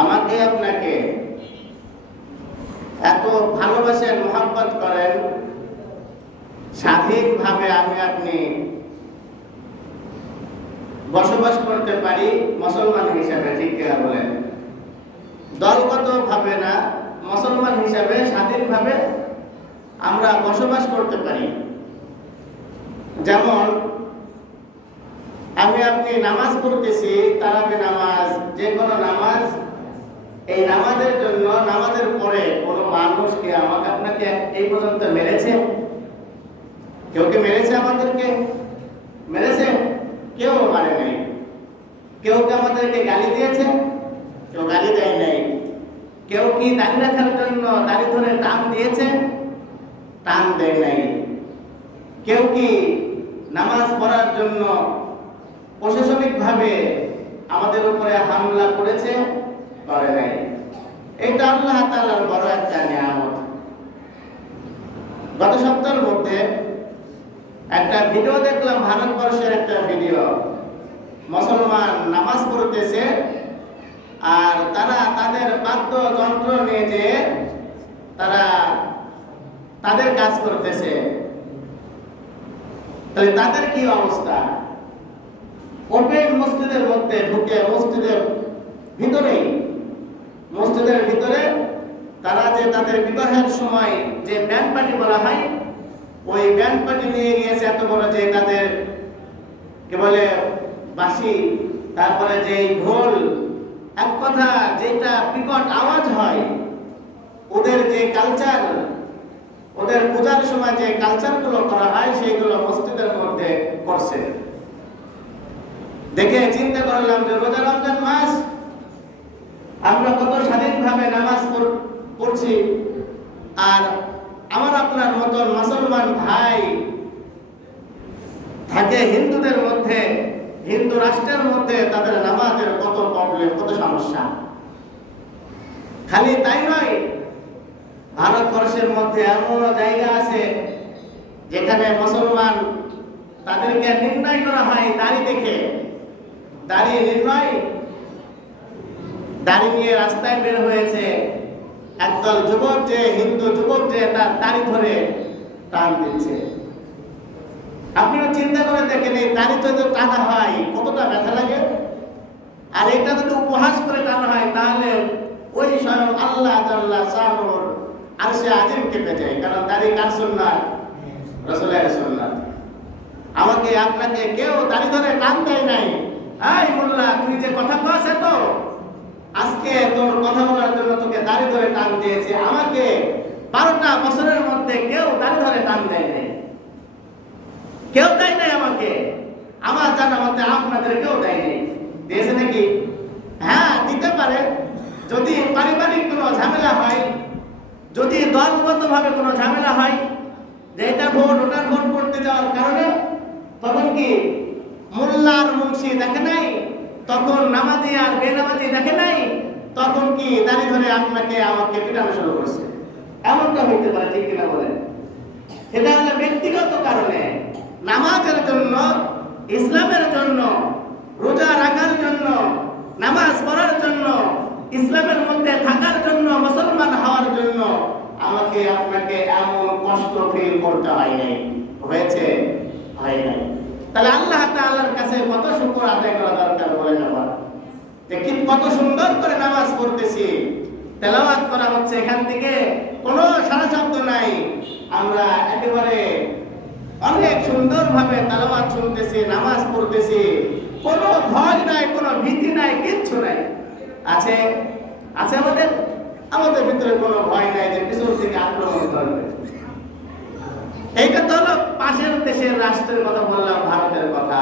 আমাকে আপনাকে এত ভালোবাসেন, মোহাব্বত করেন, স্বাধীনভাবে আমি আপনি বসবাস করতে পারি মুসলমান হিসাবে, ঠিক কিনা বলেন? দলগত ভাবে না, মুসলমান হিসাবে স্বাধীনভাবে আমরা বসবাস করতে পারি। যেমন আমি আপনি নামাজ পড়তেছি, তারাবি নামাজ, যে কোনো নামাজ, এই নামাজের জন্য, নামাজের পরে কোনো মানুষকে আমাকে আপনাকে এই পর্যন্ত মেরেছে? কেউ কি মেরেছে? আমাদেরকে মেরেছে? কেউ মারে নাই। কেউ কি আমাদেরকে গালি দিয়েছে? কেউ গালি দেয় নাই। কেউ কি দাড়ি রাখার জন্য দাড়ি ধরে টান দিয়েছে? টান দেয় নাই। কেউ কি নামাজ পড়ার জন্য প্রশাসনিকভাবে আমাদের উপরে হামলা করেছে? করে নাই। এটা আল্লাহ তাআলার বড় একটা নিয়ামত। গত সপ্তাহের মধ্যে একটা ভিডিও দেখলাম, ভারতবর্ষের একটা ভিডিও। মুসলমান নামাজ পড়তেছে আর তারা তাদের বাদ্যযন্ত্র নিয়ে যে তারা তাদের কাজ করতেছে। তাহলে তাদের কি অবস্থা? ওপেন মসজিদের মধ্যে ঢুকে, মসজিদের ভিতরে তারা যে তাদের বিবাহের সময় যে ব্যান্ড পার্টি বলা হয়, ওই ব্যান্ড পার্টি নিয়ে গিয়েছে এত বড়, যে তাদের কে বলে বাঁশি, তারপরে যে ঢোল, এক কথা যেটা বিকট আওয়াজ হয়, ওদের যে কালচার, ওদের পূজার সময় যে কালচারগুলো করা হয়, সেইগুলো মসজিদের মধ্যে করছে। দেখে চিন্তা করলাম যে রোজা রমজান মাস, আমরা কত স্বাধীনভাবে নামাজ পড়ছি, আর আমার আপনার মতন মুসলমান ভাই থাকে হিন্দুদের মধ্যে, হিন্দু রাষ্ট্রের মধ্যে, তাদের নামাজের কত প্রবলেম, কত সমস্যা। খালি তাই নয়, ভারতবর্ষের মধ্যে এমন জায়গা আছে যেখানে মুসলমান তাদেরকে নির্ণয় করা হয় দাড়ি দেখে। দাড়ি নির্ণয়, দাড়ি নিয়ে রাস্তায় বের হয়েছে একদল যুবক, যে হিন্দু যুবক, যে তার দাড়ি ধরে টান দিচ্ছে। আপনিও চিন্তা করে দেখেন, এই দাড়ি যদি টানা হয় কতটা ব্যথা লাগে, আর এটা যদি উপহাস করে টানা হয় তাহলে ওই স্বয়ং আল্লাহ জাল্লা শানুর আরশে আজিম কেঁপে যায়। কারণ দাড়ি কার সুন্নাত? রাসূলের সুন্নাত। আমাকে আপনাকে কেউ দাড়ি ধরে টান দেয় নাই। এই মোল্লা, তুই যে কথা কস, তো আজকে তোর কথা বলার জন্য তোকে দাড়ি ধরে টান দিয়েছে। আমাকে 12টা বছরের মধ্যে কেউ দাড়ি ধরে টান দেয় নাই, কেউ দেয় নাই আমাকে। আমার জানা মতে আপনাদের কেউ দেয় নাই। দিয়েছে নাকি? হ্যাঁ, দিতে পারে। যদি পারিবারিক কোনো ঝামেলা হয়, যদি দলগতভাবে কোনো ঝামেলা হয়, যে এটা ভোট, ওটার ভোট করতে যাওয়ার কারণে, তখন কি মোল্লার মুন্সি দেখে নাই? তখন নামাজি আর বেনামাজি দেখে নাই? তখন কি দাড়ি ধরে আপনাকে আমাকে পিটানো শুরু করছে? এমনটা হইতে পারে, ঠিক কিনা বলেন? সেটা হলো ব্যক্তিগত কারণে। নামাজের জন্য, ইসলামের জন্য, রোজা রাখার জন্য, নামাজ পড়ার জন্য, ইসলামের মধ্যে থাকার জন্য, মুসলমান হওয়ার জন্য আমাকে আপনাকে এমন কষ্ট ফিল করতে হয় নাই। হয়েছে? হয় নাই। তাহলে আল্লাহ তাআলার কাছে কত শুকর আদায় করা দরকার বলেন আমার। যে কি কত সুন্দর করে নামাজ পড়তেছি, তেলাওয়াত করা হচ্ছে, এখান থেকে কোনো সারা শব্দ নাই, আমরা একেবারে অনেক সুন্দরভাবে তেলাওয়াত শুনতেছি, নামাজ পড়তেছি, কোনো ভয় নাই, কোনো ভীতি নাই, কিচ্ছু নাই। আছে? আছে আমাদের ভিতরে কোনো ভয় নাই যে পিছন থেকে আক্রমণ করবে। এইটা তো হলো পাশের দেশের রাষ্ট্রের কথা বললাম, ভারতের কথা।